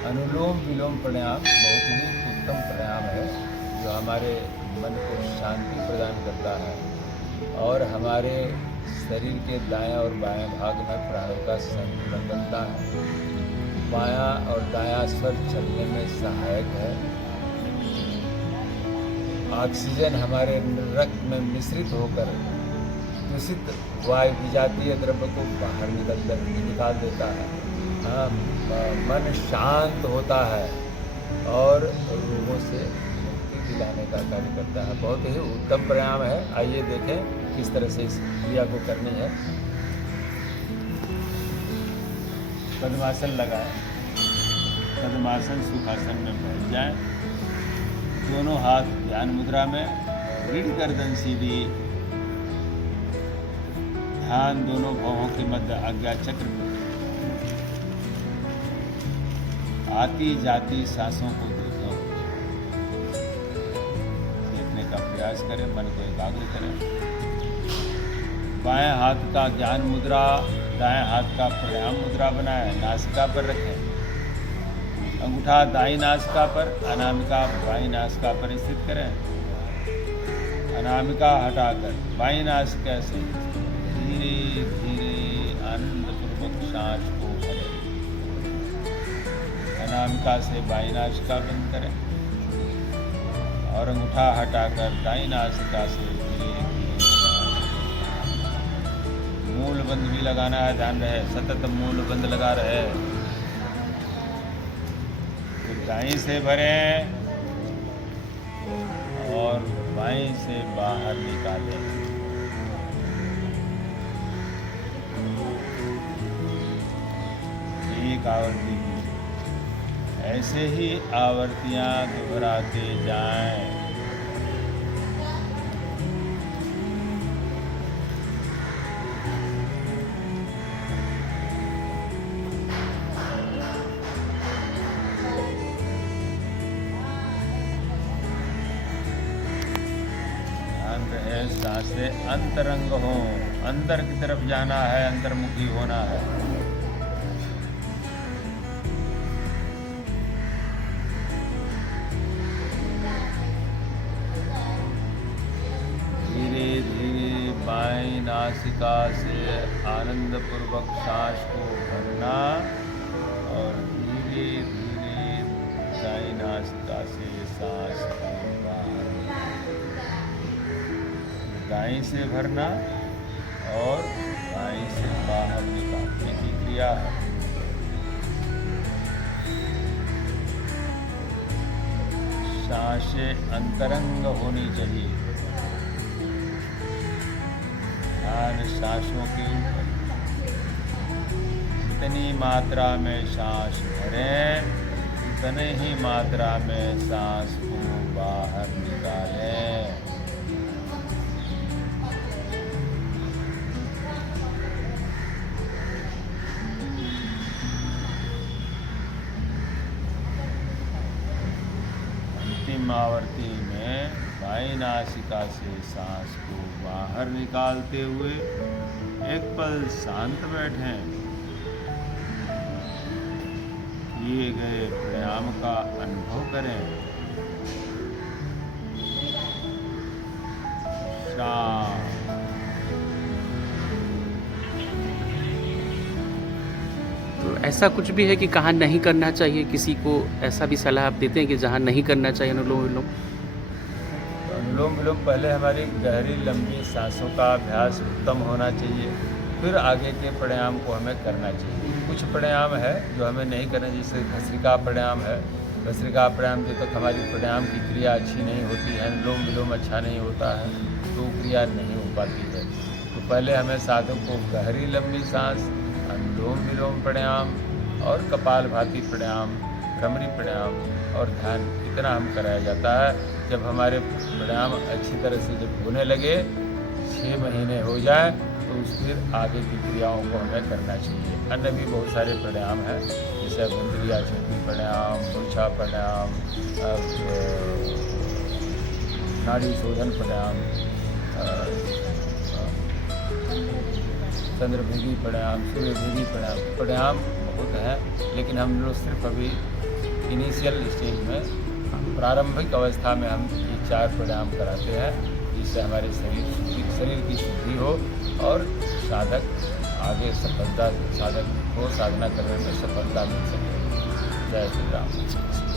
अनुलोम विलोम प्राणायाम बहुत ही उत्तम प्राणायाम है जो हमारे मन को शांति प्रदान करता है और हमारे शरीर के दाएं और बाएं भाग में प्राणों का संतुलन बनता है। बायां और दायां स्वर चलने में सहायक है। ऑक्सीजन हमारे रक्त में मिश्रित होकर दूषित वायु विजातीय द्रव्य को बाहर निकाल देता है। मन शांत होता है और रोगों से मुक्ति दिलाने का कार्य करता है। बहुत ही उत्तम प्राणायाम है। आइए देखें किस तरह से इस क्रिया को करनी है। पद्मासन लगाएं। पद्मासन सुखासन में बैठ जाएं। दोनों हाथ ध्यान मुद्रा में, रीढ़ गर्दन सीधी, ध्यान दोनों भौहों के मध्य आज्ञा चक्र पर। आती जाती सांसों को देखो, देखने का प्रयास करें, मन को एकाग्र करें। बाएं हाथ का ज्ञान मुद्रा, दाएं हाथ का प्राणायाम मुद्रा बनाएं, नासिका पर रखें। अंगूठा दाईं नासिका पर, अनामिका बाईं नासिका पर स्थित करें। अनामिका हटाकर बाईं नासिका से धीरे धीरे आनंदपूर्वक सांस को भरें। अनामिका से बाईं नासिका बंद करें और अंगूठा हटाकर दाईं नासिका से धीरे धीरे मूल बंद भी लगाना है। ध्यान रहे, सतत मूल बंद लगा रहे। फिर दाईं से भरें और बाईं से बाहर निकालें। एक आवर्ती की ऐसे ही आवर्तियां दोहराते जाएं। ध्यान रहे सांसें अंतरंग हो, अंदर की तरफ जाना है, अंतर्मुखी होना है। बाईं नासिका से आनंद पूर्वक सांस को भरना और धीरे धीरे दाईं नासिका से सांस को बाहर, दाईं से भरना और बाईं से बाहर निकालने की क्रिया है। सांसें अंतरंग होनी चाहिए। ध्यान सांसों के ऊपर। जितनी मात्रा में सांस भरें उतने ही मात्रा में सांस को बाहर निकालें। अंतिम आवर्ती में बाईं नासिका से सांस को बाहर निकालते हुए एक पल शांत बैठें। किए गए प्राणायाम का अनुभव करें। शांत। तो ऐसा कुछ भी है कि कहाँ नहीं करना चाहिए? किसी को ऐसा भी सलाह आप देते हैं कि जहाँ नहीं करना चाहिए अनुलोम विलोम? अनुलोम विलोम पहले हमारी गहरी लंबी सांसों का अभ्यास उत्तम होना चाहिए, फिर आगे के प्राणायाम को हमें करना चाहिए। कुछ प्राणायाम है जो हमें नहीं करना, जैसे भस्त्रिका प्राणायाम है। भस्त्रिका प्राणायाम जब तक हमारी प्राणायाम की क्रिया अच्छी नहीं होती है, अनुलोम विलोम अच्छा नहीं होता है, तो क्रिया नहीं हो पाती है। तो पहले हमें साधक को गहरी लंबी सांस, अनुलोम विलोम प्राणायाम और कपालभाति प्राणायाम, भ्रमरी प्राणायाम और ध्यान, इतना हम कराया जाता है। जब हमारे प्राणायाम अच्छी तरह से जब होने लगे, 6 महीने हो जाए, तो फिर आगे की क्रियाओं को हमें करना चाहिए। अन्य भी बहुत सारे प्राणायाम हैं, जैसे भुंदरिया चक्री प्राणायाम, मूर्छा प्राणायाम, नाड़ी शोधन प्राणायाम, चंद्रभेदी प्राणायाम, सूर्यभेदी प्राणायाम। प्राणायाम बहुत हैं, लेकिन हम लोग सिर्फ अभी इनिशियल स्टेज में प्रारंभिक अवस्था में हम ये 4 प्राणायाम कराते हैं, जिससे हमारे शरीर की शुद्धि हो और साधक आगे साधक को साधना करने में सफलता मिल सके। जय श्री राम।